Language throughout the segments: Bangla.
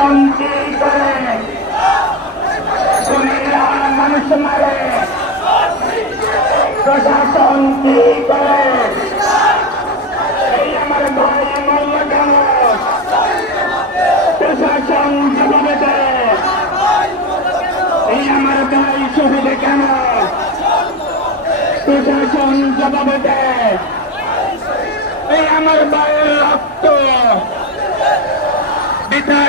মন্ত্রী করে শ্রমিকরা মানুষ মারে প্রশাসন কি করে এই আমার ভাই মল্ল কেন? প্রশাসন জবাবে দেয় এই আমার ভাই শহীদে কেন? প্রশাসন জবাবে দেয় এই আমার ভাইয়ের রক্ত।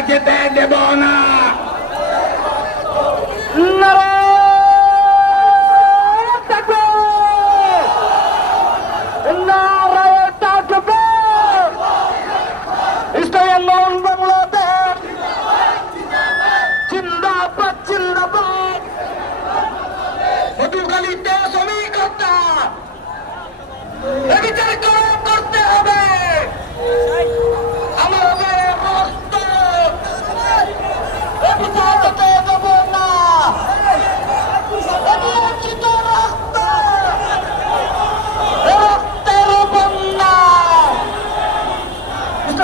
যেতে দেব না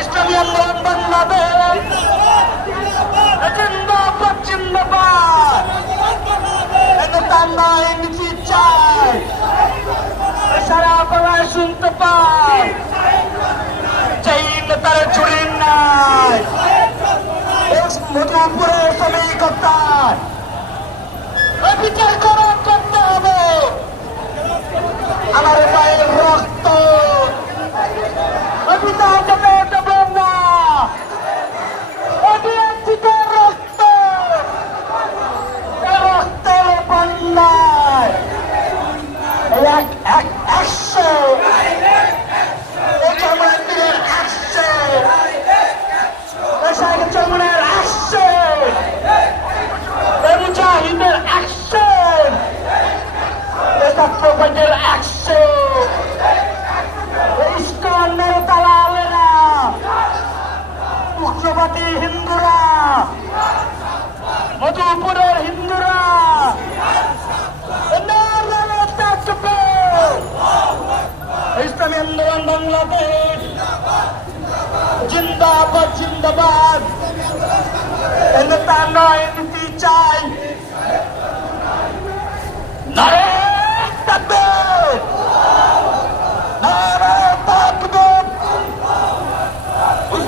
ইসলামী আন্দোলন বাংলাদেশ জিন্দাবাদ জিন্দাবাদ হিন্দুস্তান নাই নিচে চায় সারা পাড়ায় শুনতে পায় Black Axel! বাংলাদেশ। জিন্দাবাদ জিন্দাবাদ। এনে তা নয় এটি চাই।